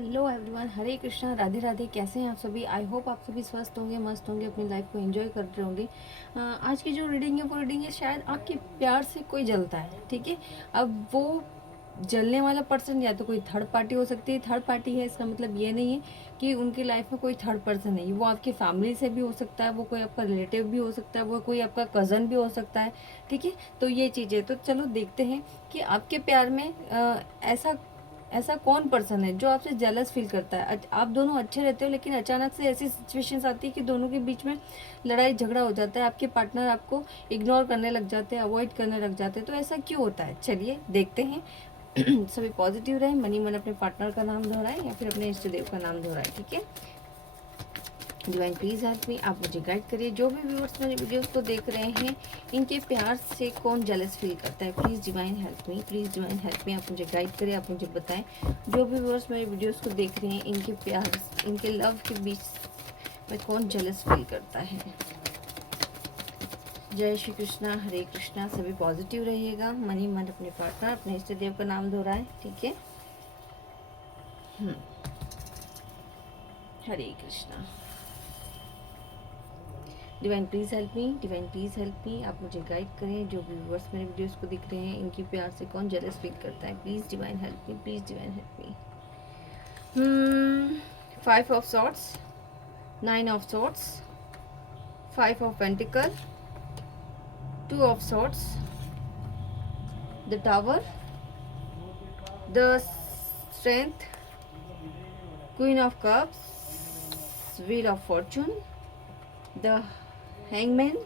Hello everyone, हरे कृष्णा, राधे राधे। कैसे हैं आप सभी? आई होप आप सभी स्वस्थ होंगे, मस्त होंगे, अपनी लाइफ को एंजॉय कर रहे होंगे। आज की जो रीडिंग है वो रीडिंग है शायद आपके प्यार से कोई जलता है। ठीक है, अब वो जलने वाला पर्सन या तो कोई थर्ड पार्टी हो सकती है। थर्ड पार्टी है इसका मतलब ये नहीं है कि उनकी लाइफ में कोई थर्ड पर्सन है। वो आपकी फैमिली से भी हो सकता है, वो कोई आपका रिलेटिव भी हो सकता है, वो कोई आपका कज़न भी हो सकता है। ठीक है, तो ये चीज़ें तो चलो देखते हैं कि आपके प्यार में ऐसा ऐसा कौन पर्सन है जो आपसे जेलस फील करता है। आप दोनों अच्छे रहते हो लेकिन अचानक से ऐसी सिचुएशंस आती है कि दोनों के बीच में लड़ाई झगड़ा हो जाता है। आपके पार्टनर आपको इग्नोर करने लग जाते हैं, अवॉइड करने लग जाते हैं। तो ऐसा क्यों होता है, चलिए देखते हैं। सभी पॉजिटिव रहे, मनी मन अपने पार्टनर का नाम दोहराए या फिर अपने इष्ट देव का नाम दोहराए। ठीक है, डिवाइन प्लीज हेल्प मी, आप मुझे गाइड करिए। जो भी व्यूअर्स मेरे वीडियोस को देख रहे हैं, इनके प्यार से कौन जेलस फील करता है। Please divine help me, please divine help me, आप मुझे गाइड करिए, आप मुझे बताएं। जो भी व्यूअर्स मेरे वीडियोस को देख रहे हैं, इनके प्यार, इनके लव के बीच में कौन जेलस फील करता है। जय श्री कृष्णा, हरे कृष्णा। सभी पॉजिटिव रहिएगा, मनी मन अपने पार्टनर अपने इष्ट देव का नाम दोहराए। ठीक है, Hare Krishna. Divine please help me, divine please help me, आप मुझे गाइड करें। जो भी व्यूअर्स मेरे वीडियोस को दिख रहे हैं, इनकी प्यार से कौन जेलस फील करता है। Please divine help me, please divine help me. 5 of swords, 9 of swords, 5 of pentacle, 2 of swords, the tower, the strength, queen of cups, wheel of fortune, the hangman,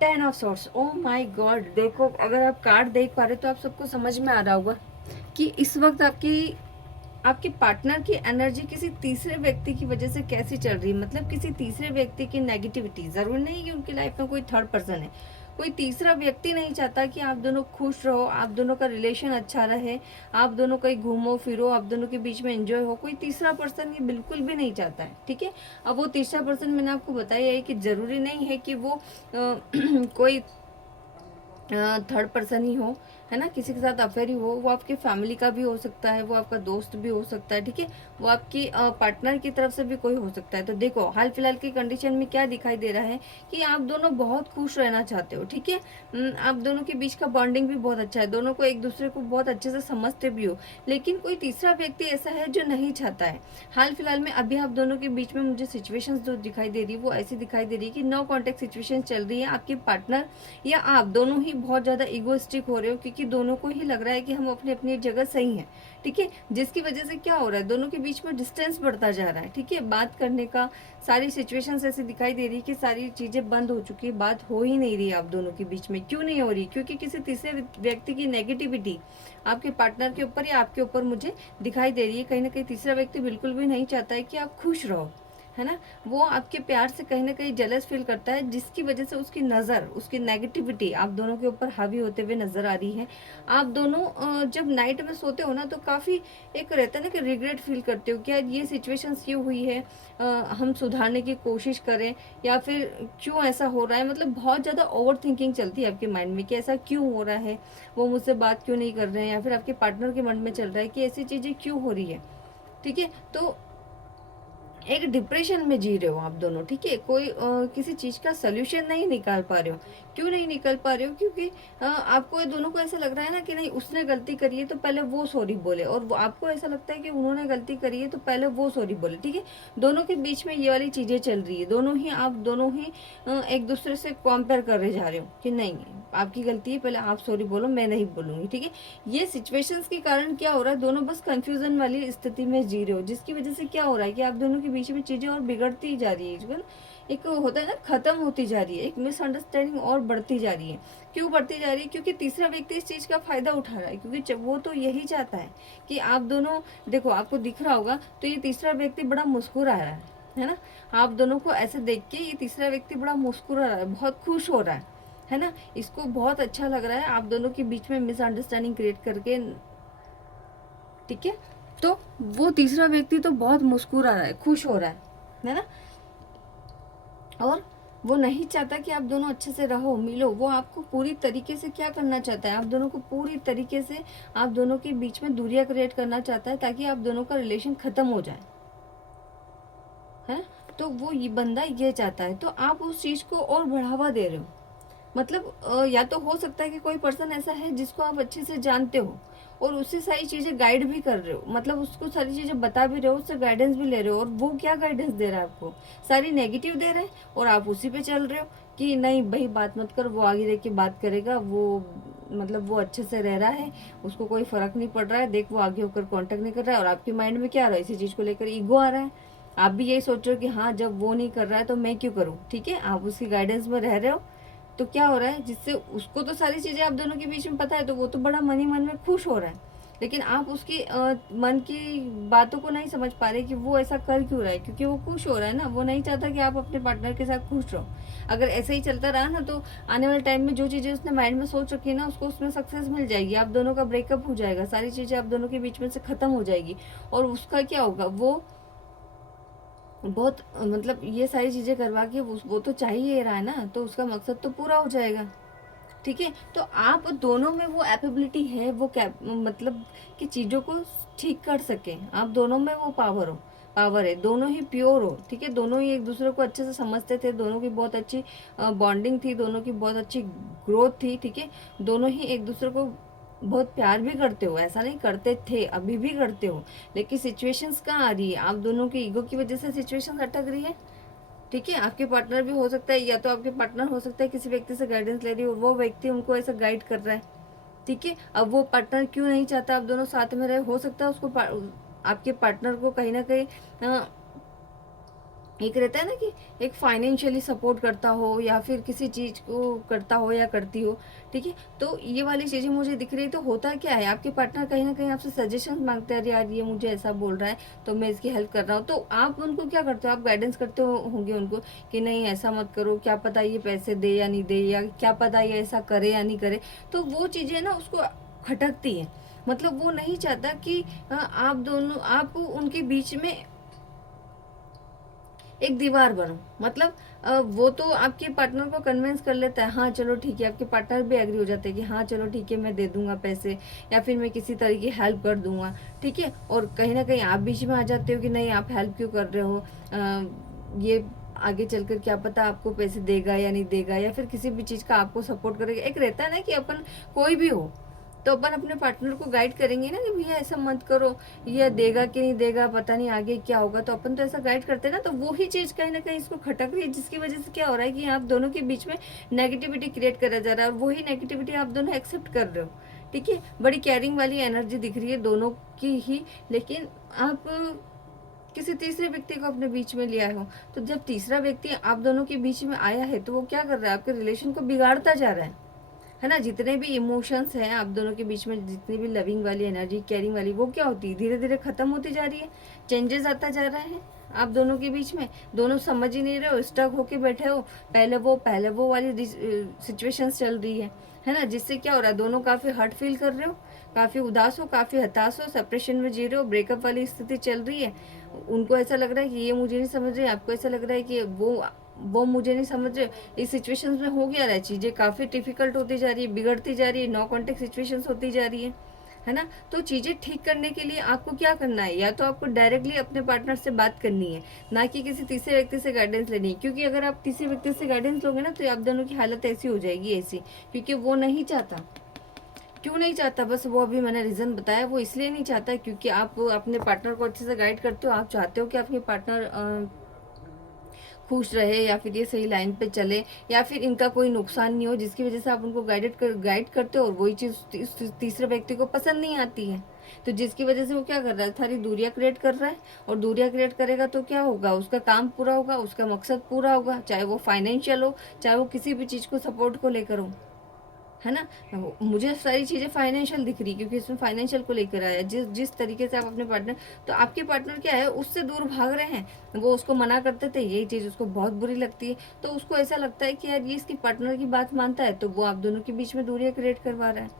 10 of swords. Oh my god, देखो अगर आप card देख पा रहे हो तो आप सबको समझ में आ रहा होगा कि इस वक्त आपकी आपके पार्टनर की एनर्जी किसी तीसरे व्यक्ति की वजह से कैसी चल रही है। मतलब किसी तीसरे व्यक्ति की नेगेटिविटी, जरूरी नहीं कि उनकी लाइफ में कोई थर्ड पर्सन है। कोई तीसरा व्यक्ति नहीं चाहता कि आप दोनों खुश रहो, आप दोनों का रिलेशन अच्छा रहे, आप दोनों कहीं घूमो फिरो, आप दोनों के बीच में एंजॉय हो। कोई तीसरा पर्सन ये बिल्कुल भी नहीं चाहता है। ठीक है, अब वो तीसरा पर्सन मैंने आपको बताया है कि जरूरी नहीं है कि वो कोई थर्ड पर्सन ही हो, है ना, किसी के साथ अफेयर ही हो। वो आपकी फैमिली का भी हो सकता है, वो आपका दोस्त भी हो सकता है। ठीक है, वो आपकी पार्टनर की तरफ से भी कोई हो सकता है। तो देखो हाल फिलहाल की कंडीशन में क्या दिखाई दे रहा है कि आप दोनों बहुत खुश रहना चाहते हो। ठीक है, आप दोनों के बीच का बॉन्डिंग भी बहुत अच्छा है, दोनों को एक दूसरे को बहुत अच्छे से समझते भी हो। लेकिन कोई तीसरा व्यक्ति ऐसा है जो नहीं चाहता है। हाल फिलहाल में अभी आप दोनों के बीच में मुझे सिचुएशंस जो दिखाई दे रही है वो ऐसी दिखाई दे रही है कि नो कॉन्टेक्ट सिचुएशन चल रही है। आपके पार्टनर या आप दोनों ही बहुत ज़्यादा इगोइस्टिक हो रहे हो, क्योंकि दोनों को ही लग रहा है कि हम अपनी अपनी जगह सही हैं। ठीक है, जिसकी वजह से क्या हो रहा है, दोनों के बीच में डिस्टेंस बढ़ता जा रहा है। ठीक है, बात करने का सारी सिचुएशंस ऐसी दिखाई दे रही है कि सारी चीज़ें बंद हो चुकी है, बात हो ही नहीं रही है आप दोनों के बीच में। क्यों नहीं हो रही? क्योंकि किसी तीसरे व्यक्ति की नेगेटिविटी आपके पार्टनर के ऊपर या आपके ऊपर मुझे दिखाई दे रही है। कहीं ना कहीं तीसरा व्यक्ति बिल्कुल भी नहीं चाहता है कि आप खुश रहो, है ना। वो आपके प्यार से कहीं ना कहीं जेलस फील करता है, जिसकी वजह से उसकी नज़र, उसकी नेगेटिविटी आप दोनों के ऊपर हावी होते हुए नजर आ रही है। आप दोनों जब नाइट में सोते हो ना तो काफ़ी एक रहता है ना कि रिग्रेट फील करते हो कि यार ये सिचुएशंस क्यों हुई है, हम सुधारने की कोशिश करें या फिर क्यों ऐसा हो रहा है। मतलब बहुत ज़्यादा ओवर थिंकिंग चलती है आपके माइंड में कि ऐसा क्यों हो रहा है, वो मुझसे बात क्यों नहीं कर रहे हैं, या फिर आपके पार्टनर के मन में चल रहा है कि ऐसी चीज़ें क्यों हो रही है। ठीक है, तो एक डिप्रेशन में जी रहे हो आप दोनों। ठीक है, कोई किसी चीज का सोल्यूशन नहीं निकाल पा रहे हो। क्यों नहीं निकाल पा रहे हो? क्योंकि आपको ये दोनों को ऐसा लग रहा है ना कि नहीं, उसने गलती करी है तो पहले वो सॉरी बोले, और वो आपको ऐसा लगता है कि उन्होंने गलती करी है तो पहले वो सॉरी बोले। ठीक है, दोनों के बीच में ये वाली चीजें चल रही है। आप दोनों ही एक दूसरे से कंपेयर कर जा रहे हो कि नहीं आपकी गलती है, पहले आप सॉरी बोलो, मैं नहीं बोलूंगी। ठीक है, ये सिचुएशंस के कारण क्या हो रहा है, दोनों बस कंफ्यूजन वाली स्थिति में जी रहे हो, जिसकी वजह से क्या हो रहा है कि आप दोनों के बीच में चीजें और बिगड़ती जा रही है। एक होता है ना, खत्म होती जा रही है, एक मिसअंडरस्टैंडिंग और बढ़ती जा रही है। क्यों बढ़ती जा रही है? क्योंकि तीसरा व्यक्ति इस चीज का फायदा उठा रहा है, क्योंकि वो तो यही चाहता है कि आप दोनों, देखो आपको दिख रहा होगा तो ये तीसरा व्यक्ति बड़ा मुस्कुरा रहा है ना। आप दोनों को ऐसे देख के ये तीसरा व्यक्ति बड़ा मुस्कुरा रहा है, बहुत खुश हो रहा है ना। इसको बहुत अच्छा लग रहा है आप दोनों के बीच में मिसअंडरस्टैंडिंग क्रिएट करके। ठीक है, तो वो तीसरा व्यक्ति तो बहुत मुस्कुरा रहा है, खुश हो रहा है ना। और वो नहीं चाहता कि आप दोनों अच्छे से रहो, मिलो। वो आपको पूरी तरीके से क्या करना चाहता है, आप दोनों को पूरी तरीके से आप दोनों के बीच में दूरियां क्रिएट करना चाहता है, ताकि आप दोनों का रिलेशन खत्म हो जाए, है। तो वो ये बंदा ये चाहता है, तो आप उस चीज को और बढ़ावा दे रहे हो। मतलब या तो हो सकता है कि कोई पर्सन ऐसा है जिसको आप अच्छे से जानते हो और उससे सारी चीज़ें गाइड भी कर रहे हो, मतलब उसको सारी चीज़ें बता भी रहे हो, उससे गाइडेंस भी ले रहे हो, और वो क्या गाइडेंस दे रहा है आपको, सारी नेगेटिव दे रहे हैं, और आप उसी पे चल रहे हो कि नहीं भाई बात मत कर, वो आगे रह के बात करेगा, वो मतलब वो अच्छे से रह रहा है, उसको कोई फर्क नहीं पड़ रहा है, देख वो आगे होकर कांटेक्ट नहीं कर रहा है, और आपके माइंड में क्या आ रहा है, इसी चीज़ को लेकर ईगो आ रहा है। आप भी यही सोच रहे हो कि हाँ जब वो नहीं कर रहा है तो मैं क्यों करूँ, ठीक है, आप उसकी गाइडेंस में रह रहे हो। तो क्या हो रहा है, जिससे उसको तो सारी चीजें आप दोनों के बीच में पता है, तो वो तो बड़ा मन ही मन में खुश हो रहा है, लेकिन आप उसकी मन की बातों को नहीं समझ पा रहे कि वो ऐसा कर क्यों रहा है, क्योंकि वो खुश हो रहा है ना, वो नहीं चाहता कि आप अपने पार्टनर के साथ खुश रहो। अगर ऐसे ही चलता रहा ना, तो आने वाले टाइम में जो चीजें उसने माइंड में सोच रखी है ना, उसको उसमें सक्सेस मिल जाएगी, आप दोनों का ब्रेकअप हो जाएगा, सारी चीजें आप दोनों के बीच में से खत्म हो जाएगी, और उसका क्या होगा, वो बहुत मतलब ये सारी चीजें करवा के वो तो चाहिए रहा है ना, तो उसका मकसद तो पूरा हो जाएगा, ठीक है। तो आप दोनों में वो एबिलिटी है, वो मतलब कि चीज़ों को ठीक कर सके, आप दोनों में वो पावर है, दोनों ही प्योर हो, ठीक है, दोनों ही एक दूसरे को अच्छे से समझते थे, दोनों की बहुत अच्छी बॉन्डिंग थी, दोनों की बहुत अच्छी ग्रोथ थी, ठीक है, दोनों ही एक दूसरे को बहुत प्यार भी करते हो, ऐसा नहीं करते थे, अभी भी करते हो, लेकिन सिचुएशंस कहाँ आ रही है, आप दोनों के ईगो की वजह से सिचुएशन अटक रही है, ठीक है। आपके पार्टनर भी हो सकता है, या तो आपके पार्टनर हो सकता है किसी व्यक्ति से गाइडेंस ले रही हो, वो व्यक्ति उनको ऐसा गाइड कर रहा है, ठीक है। अब वो पार्टनर क्यों नहीं चाहता आप दोनों साथ में रहे, हो सकता है उसको आपके पार्टनर को कहीं ना कहीं एक रहता है ना कि एक फाइनेंशियली सपोर्ट करता हो, या फिर किसी चीज को करता हो या करती हो, ठीक है। तो ये वाली चीजें मुझे दिख रही है, तो होता क्या है, आपके पार्टनर कहीं ना कहीं आपसे सजेशन मांगते हैं, अरे यार ये मुझे ऐसा बोल रहा है तो मैं इसकी हेल्प कर रहा हूँ, तो आप उनको क्या करते हो, आप गाइडेंस करते होंगे उनको कि नहीं ऐसा मत करो, क्या पता ये पैसे दे या नहीं दे, या क्या पता ये ऐसा करे या नहीं करे, तो वो चीजें ना उसको खटकती है। मतलब वो नहीं चाहता कि आप दोनों, आप उनके बीच में एक दीवार बनो, मतलब वो तो आपके पार्टनर को कन्विंस कर लेता है, हाँ चलो ठीक है, आपके पार्टनर भी एग्री हो जाते हैं कि हाँ चलो ठीक है मैं दे दूंगा पैसे, या फिर मैं किसी तरह की हेल्प कर दूंगा, ठीक है। और कहीं ना कहीं आप बीच में आ जाते हो कि नहीं आप हेल्प क्यों कर रहे हो, ये आगे चलकर क्या पता आपको पैसे देगा या नहीं देगा, या फिर किसी भी चीज़ का आपको सपोर्ट करेगा। एक रहता है ना कि अपन कोई भी हो तो अपन अपने पार्टनर को गाइड करेंगे ना कि भैया ऐसा मत करो, ये देगा कि नहीं देगा पता नहीं आगे क्या होगा, तो अपन तो ऐसा गाइड करते हैं ना, तो वो ही चीज़ कहीं ना कहीं इसको खटक रही है, जिसकी वजह से क्या हो रहा है कि आप दोनों के बीच में नेगेटिविटी क्रिएट करा जा रहा है, और वही नेगेटिविटी आप दोनों एक्सेप्ट कर रहे हो, ठीक है। बड़ी केयरिंग वाली एनर्जी दिख रही है दोनों की ही, लेकिन आप किसी तीसरे व्यक्ति को अपने बीच में लिया हो, तो जब तीसरा व्यक्ति आप दोनों के बीच में आया है तो वो क्या कर रहा है, आपके रिलेशन को बिगाड़ता जा रहा है ना। जितने भी इमोशंस हैं आप दोनों के बीच में, जितनी भी लविंग वाली एनर्जी, केयरिंग वाली, वो क्या होती है, धीरे धीरे खत्म होती जा रही है, चेंजेस आता जा रहा है आप दोनों के बीच में, दोनों समझ ही नहीं रहे हो, स्टक होके बैठे हो, पहले वो वाली सिचुएशंस चल रही है ना, जिससे क्या हो रहा है, दोनों काफी हर्ट फील कर रहे हो, काफी उदास हो, काफी हताश हो, सेपरेशन में जी रहे हो, ब्रेकअप वाली स्थिति चल रही है। उनको ऐसा लग रहा है कि ये मुझे नहीं समझ रहे, आपको ऐसा लग रहा है कि वो मुझे नहीं समझ रहे। इस सिचुएशंस में हो गया रहा है, चीज़ें काफ़ी डिफिकल्ट होती जा रही है, बिगड़ती जा रही है, नो कॉन्टेक्ट सिचुएशंस होती जा रही है ना। तो चीज़ें ठीक करने के लिए आपको क्या करना है, या तो आपको डायरेक्टली अपने पार्टनर से बात करनी है, ना कि किसी तीसरे व्यक्ति से गाइडेंस लेनी है, क्योंकि अगर आप तीसरे व्यक्ति से गाइडेंस लोगे ना, तो आप दोनों की हालत ऐसी हो जाएगी, ऐसी, क्योंकि वो नहीं चाहता। क्यों नहीं चाहता, बस वो अभी मैंने रीज़न बताया, वो इसलिए नहीं चाहता क्योंकि आप अपने पार्टनर को अच्छे से गाइड करते हो, आप चाहते हो कि आपके पार्टनर खुश रहे, या फिर ये सही लाइन पे चले, या फिर इनका कोई नुकसान नहीं हो, जिसकी वजह से आप उनको गाइड करते हो, और वही चीज़ तीसरे व्यक्ति को पसंद नहीं आती है, तो जिसकी वजह से वो क्या कर रहा है, सारी दूरियां क्रिएट कर रहा है, और दूरियां क्रिएट करेगा तो क्या होगा, उसका काम पूरा होगा, उसका मकसद पूरा होगा, चाहे वो फाइनेंशियल हो, चाहे वो किसी भी चीज़ को सपोर्ट को लेकर हो, है ना। मुझे सारी चीज़ें फाइनेंशियल दिख रही, क्योंकि इसमें फाइनेंशियल को लेकर आया, जिस जिस तरीके से आप अपने पार्टनर, तो आपके पार्टनर क्या है, उससे दूर भाग रहे हैं, वो उसको मना करते थे, यही चीज़ उसको बहुत बुरी लगती है, तो उसको ऐसा लगता है कि यार ये इसकी पार्टनर की बात मानता है, तो वो आप दोनों के बीच में दूरियां क्रिएट करवा रहा है।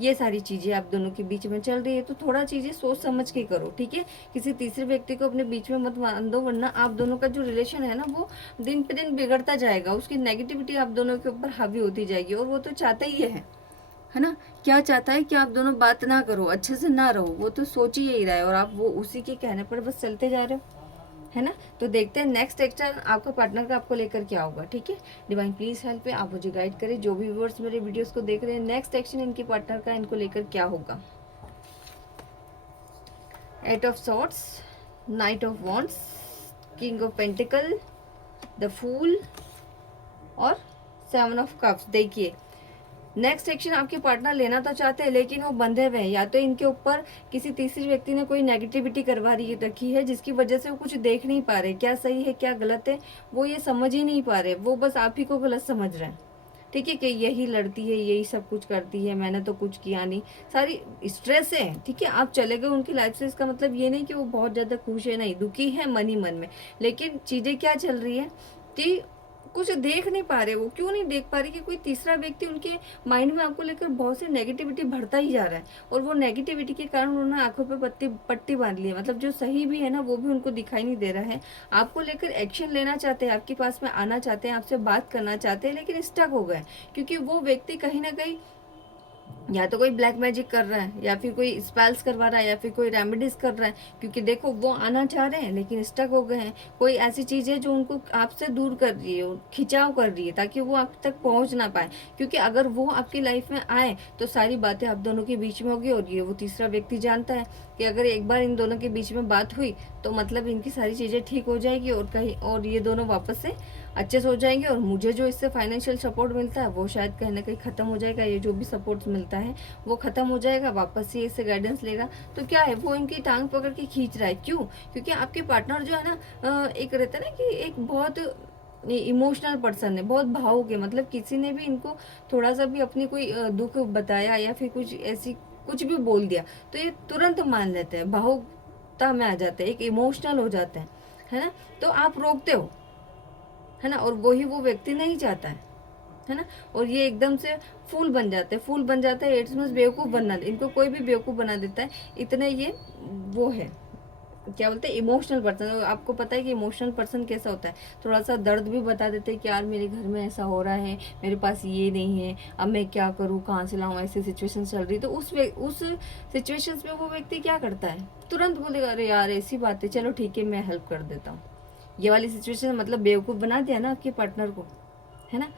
ये सारी चीज़ें आप दोनों के बीच में चल रही है, तो थोड़ा चीज़ें सोच समझ के करो, ठीक है। किसी तीसरे व्यक्ति को अपने बीच में मत मान दो, वरना आप दोनों का जो रिलेशन है ना वो दिन पे दिन बिगड़ता जाएगा, उसकी नेगेटिविटी आप दोनों के ऊपर हावी होती जाएगी। और वो तो चाहता ही है ना। क्या चाहता है कि आप दोनों बात ना करो, अच्छे से ना रहो, वो तो सोच ही यही रहा है, और आप वो उसी के कहने पर बस चलते जा रहे हो, है ना। तो देखते हैं नेक्स्ट एक्शन आपका पार्टनर का आपको लेकर क्या होगा, ठीक है। डिवाइन प्लीज हेल्प है, आप मुझे गाइड करें, जो भी व्यूअर्स मेरे वीडियोस को देख रहे हैं, नेक्स्ट एक्शन इनके पार्टनर का इनको लेकर क्या होगा। 8 of swords, knight of wands, king of pentacle, the fool और 7 ऑफ कप्स। देखिए नेक्स्ट एक्शन आपके पार्टनर लेना तो चाहते हैं, लेकिन वो बंधे हुए हैं, या तो इनके ऊपर किसी तीसरे व्यक्ति ने कोई नेगेटिविटी करवा रखी है, जिसकी वजह से वो कुछ देख नहीं पा रहे, क्या सही है क्या गलत है वो ये समझ ही नहीं पा रहे, वो बस आप ही को गलत समझ रहे हैं, ठीक है, कि यही लड़ती है, यही सब कुछ करती है, मैंने तो कुछ किया नहीं, सारी स्ट्रेस है, ठीक है। आप चले गए उनकी लाइफ से, इसका मतलब ये नहीं कि वो बहुत ज़्यादा खुश है, नहीं, दुखी है मन ही मन में, लेकिन चीज़ें क्या चल रही है कि कुछ देख नहीं पा रहे। वो क्यों नहीं देख पा रहे कि कोई तीसरा व्यक्ति उनके माइंड में आपको लेकर बहुत सी नेगेटिविटी भरता ही जा रहा है, और वो नेगेटिविटी के कारण उन्होंने आंखों पे पट्टी बांध ली है, मतलब जो सही भी है ना वो भी उनको दिखाई नहीं दे रहा है। आपको लेकर एक्शन लेना चाहते हैं, आपके पास में आना चाहते हैं, आपसे बात करना चाहते हैं, लेकिन स्टक हो गए, क्योंकि वो व्यक्ति कहीं ना कहीं या तो कोई ब्लैक मैजिक कर रहा है, या फिर कोई स्पेल्स करवा रहा है, या फिर कोई रेमेडीज कर रहा है, क्योंकि देखो वो आना चाह रहे हैं लेकिन स्टक हो गए हैं। कोई ऐसी चीज़ है जो उनको आपसे दूर कर रही है, खिंचाव कर रही है, ताकि वो आप तक पहुंच ना पाए, क्योंकि अगर वो आपकी लाइफ में आए तो सारी बातें आप दोनों के बीच में होगी, और ये वो तीसरा व्यक्ति जानता है कि अगर एक बार इन दोनों के बीच में बात हुई तो मतलब इनकी सारी चीज़ें ठीक हो जाएगी, और कहीं और ये दोनों वापस से अच्छे से हो जाएंगे, और मुझे जो इससे फाइनेंशियल सपोर्ट मिलता है वो शायद कहीं ना कहीं ख़त्म हो जाएगा, ये जो भी सपोर्ट मिलता है वो ख़त्म हो जाएगा, वापस से इससे गाइडेंस लेगा। तो क्या है, वो इनकी टांग पकड़ के खींच रहा है, क्यों? क्योंकि आपके पार्टनर जो है ना, एक रहता है ना कि एक बहुत इमोशनल पर्सन है, बहुत भावुक है, मतलब किसी ने भी इनको थोड़ा सा भी अपनी कोई दुख बताया या फिर कुछ ऐसी कुछ भी बोल दिया तो ये तुरंत मान लेते हैं, भावुकता में आ जाते हैं, एक इमोशनल हो जाते हैं, है ना। तो आप रोकते हो, है ना, और वही वो व्यक्ति नहीं चाहता है ना। और ये एकदम से फूल बन जाते हैं, फूल बन जाता है, इट्स मींस बेवकूफ़ बनना, इनको कोई भी बेवकूफ़ बना देता है, इतने ये वो है, क्या बोलते हैं, इमोशनल पर्सन। आपको पता है कि इमोशनल पर्सन कैसा होता है, थोड़ा सा दर्द भी बता देते हैं कि यार मेरे घर में ऐसा हो रहा है, मेरे पास ये नहीं है, अब मैं क्या करूँ, कहाँ से लाऊं, ऐसी सिचुएशन चल रही। तो उस सिचुएशंस में वो व्यक्ति क्या करता है, तुरंत बोलेगा अरे यार ऐसी बात है, चलो ठीक है मैं हेल्प कर देता हूँ। ये वाली सिचुएशन मतलब बेवकूफ़ बना दिया ना आपके पार्टनर को, है ना।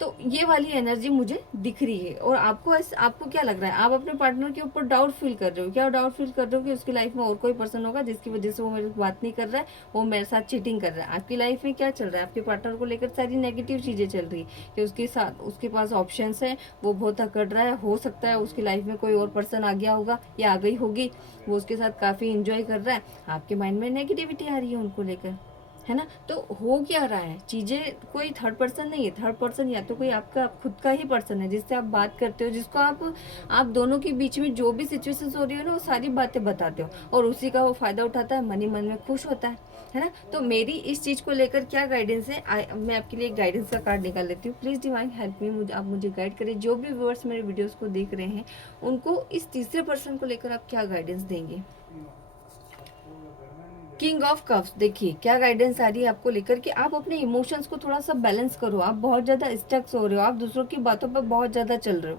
तो ये वाली एनर्जी मुझे दिख रही है। और आपको क्या लग रहा है, आप अपने पार्टनर के ऊपर डाउट फील कर रहे हो, क्या डाउट फील कर रहे हो कि उसकी लाइफ में और कोई पर्सन होगा जिसकी वजह से वो मेरे से बात नहीं कर रहा है, वो मेरे साथ चीटिंग कर रहा है। आपकी लाइफ में क्या चल रहा है, आपके पार्टनर को लेकर सारी नेगेटिव चीज़ें चल रही है कि उसके साथ उसके पास ऑप्शंस है, वो बहुत अकड़ रहा है, हो सकता है उसकी लाइफ में कोई और पर्सन आ गया होगा या आ गई होगी, वो उसके साथ काफ़ी इंजॉय कर रहा है, आपके माइंड में नेगेटिविटी आ रही है उनको लेकर, है ना। तो हो क्या रहा है, चीज़ें कोई थर्ड पर्सन नहीं है, थर्ड पर्सन या तो कोई आपका खुद का ही पर्सन है जिससे आप बात करते हो, जिसको आप दोनों के बीच में जो भी सिचुएशंस हो रही है ना वो सारी बातें बताते हो, और उसी का वो फ़ायदा उठाता है, मन ही मन में खुश होता है ना। तो मेरी इस चीज़ को लेकर क्या गाइडेंस है, मैं आपके लिए एक गाइडेंस का कार्ड निकाल लेती हूँ। प्लीज़ डिवाइन हेल्प मी, आप मुझे गाइड करें, जो भी व्यूअर्स मेरे वीडियोज़ को देख रहे हैं उनको इस तीसरे पर्सन को लेकर आप क्या गाइडेंस देंगे। किंग ऑफ कप्स, देखिए क्या गाइडेंस आ रही है आपको लेकर कि आप अपने इमोशंस को थोड़ा सा बैलेंस करो, आप बहुत ज़्यादा स्टक्स हो रहे हो, आप दूसरों की बातों पर बहुत ज़्यादा चल रहे हो,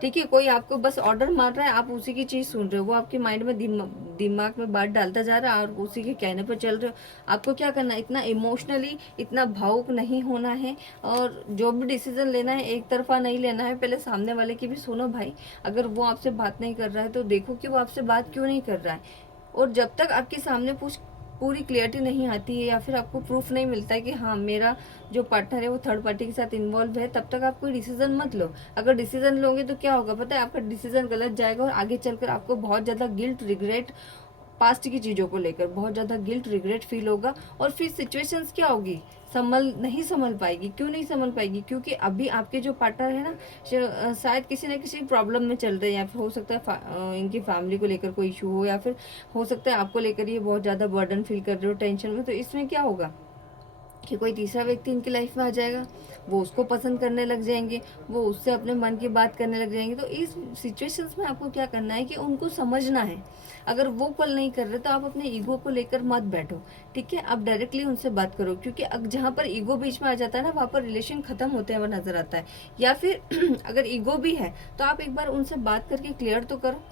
ठीक है। कोई आपको बस ऑर्डर मार रहा है, आप उसी की चीज़ सुन रहे हो, वो आपके माइंड में दिमाग में बात डालता जा रहा है और उसी के कहने पर चल रहे हो। आपको क्या करना है, इतना इमोशनली इतना भावुक नहीं होना है, और जो भी डिसीजन लेना है एक तरफा नहीं लेना है, पहले सामने वाले की भी सुनो भाई। अगर वो आपसे बात नहीं कर रहा है तो देखो कि वो आपसे बात क्यों नहीं कर रहा है, और जब तक आपके सामने पूरी क्लियरिटी नहीं आती है या फिर आपको प्रूफ नहीं मिलता है कि हाँ मेरा जो पार्टनर है वो थर्ड पार्टी के साथ इन्वॉल्व है, तब तक आप कोई डिसीजन मत लो। अगर डिसीजन लोगे तो क्या होगा पता है, आपका डिसीजन गलत जाएगा और आगे चलकर आपको बहुत ज़्यादा गिल्ट रिग्रेट, पास्ट की चीज़ों को लेकर बहुत ज़्यादा गिल्ट रिग्रेट फील होगा, और फिर सिचुएशंस क्या होगी, नहीं संभल पाएगी। क्यों नहीं संभल पाएगी, क्योंकि अभी आपके जो पार्टनर है ना शायद किसी न किसी प्रॉब्लम में चल रहे हैं, या फिर हो सकता है इनकी फैमिली को लेकर कोई इशू हो, या फिर हो सकता है आपको लेकर ये बहुत ज़्यादा बर्डन फील कर रहे हो, टेंशन में। तो इसमें क्या होगा, कि कोई तीसरा व्यक्ति इनकी लाइफ में आ जाएगा, वो उसको पसंद करने लग जाएंगे, वो उससे अपने मन की बात करने लग जाएंगे। तो इस सिचुएशंस में आपको क्या करना है कि उनको समझना है। अगर वो कॉल नहीं कर रहे तो आप अपने ईगो को लेकर मत बैठो, ठीक है। आप डायरेक्टली उनसे बात करो, क्योंकि जहाँ पर ईगो बीच में आ जाता है ना, वहाँ पर रिलेशन खत्म होते हुए नजर आता है। या फिर अगर ईगो भी है तो आप एक बार उनसे बात करके क्लियर तो करो,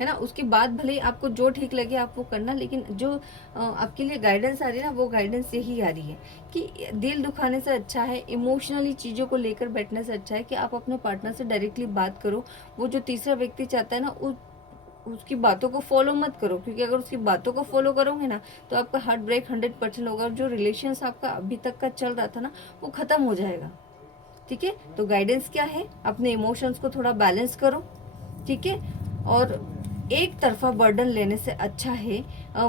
है ना। उसके बाद भले ही आपको जो ठीक लगे आप वो करना, लेकिन जो आपके लिए गाइडेंस आ रही है ना, वो गाइडेंस यही आ रही है कि दिल दुखाने से अच्छा है, इमोशनली चीज़ों को लेकर बैठने से अच्छा है कि आप अपने पार्टनर से डायरेक्टली बात करो। वो जो तीसरा व्यक्ति चाहता है ना, उसकी बातों को फॉलो मत करो, क्योंकि अगर उसकी बातों को फॉलो करोगे ना तो आपका हार्ट ब्रेक 100% होगा, और जो रिलेशन आपका अभी तक का चल रहा था ना, वो खत्म हो जाएगा, ठीक है। तो गाइडेंस क्या है, अपने इमोशंस को थोड़ा बैलेंस करो, ठीक है। और एक तरफा बर्डन लेने से अच्छा है,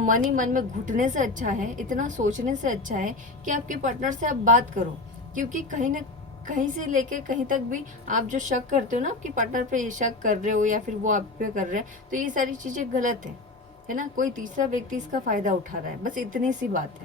मन ही मन में घुटने से अच्छा है, इतना सोचने से अच्छा है कि आपके पार्टनर से आप बात करो। क्योंकि कहीं ना कहीं से लेके कहीं तक भी आप जो शक करते हो ना, आपके पार्टनर पे ये शक कर रहे हो या फिर वो आप पे कर रहे हैं, तो ये सारी चीज़ें गलत है ना। कोई तीसरा व्यक्ति इसका फायदा उठा रहा है, बस इतनी सी बात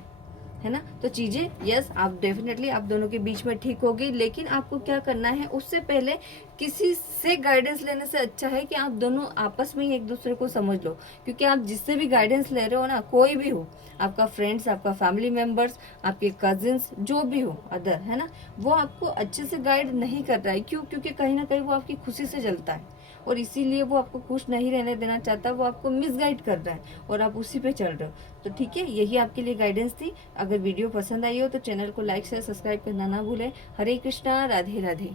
है ना। तो चीज़ें यस, आप डेफिनेटली आप दोनों के बीच में ठीक होगी, लेकिन आपको क्या करना है, उससे पहले किसी से गाइडेंस लेने से अच्छा है कि आप दोनों आपस में ही एक दूसरे को समझ लो। क्योंकि आप जिससे भी गाइडेंस ले रहे हो ना, कोई भी हो, आपका फ्रेंड्स, आपका फैमिली मेम्बर्स, आपके कजिन्स, जो भी हो अदर, है ना, वो आपको अच्छे से गाइड नहीं कर रहा है। क्यों? क्योंकि कहीं ना कहीं वो आपकी खुशी से जलता है, और इसीलिए वो आपको खुश नहीं रहने देना चाहता, वो आपको मिसगाइड कर रहा है और आप उसी पे चल रहे हो। तो ठीक है, यही आपके लिए गाइडेंस थी। अगर वीडियो पसंद आई हो तो चैनल को लाइक शेयर सब्सक्राइब करना ना भूलें। हरे कृष्णा, राधे राधे।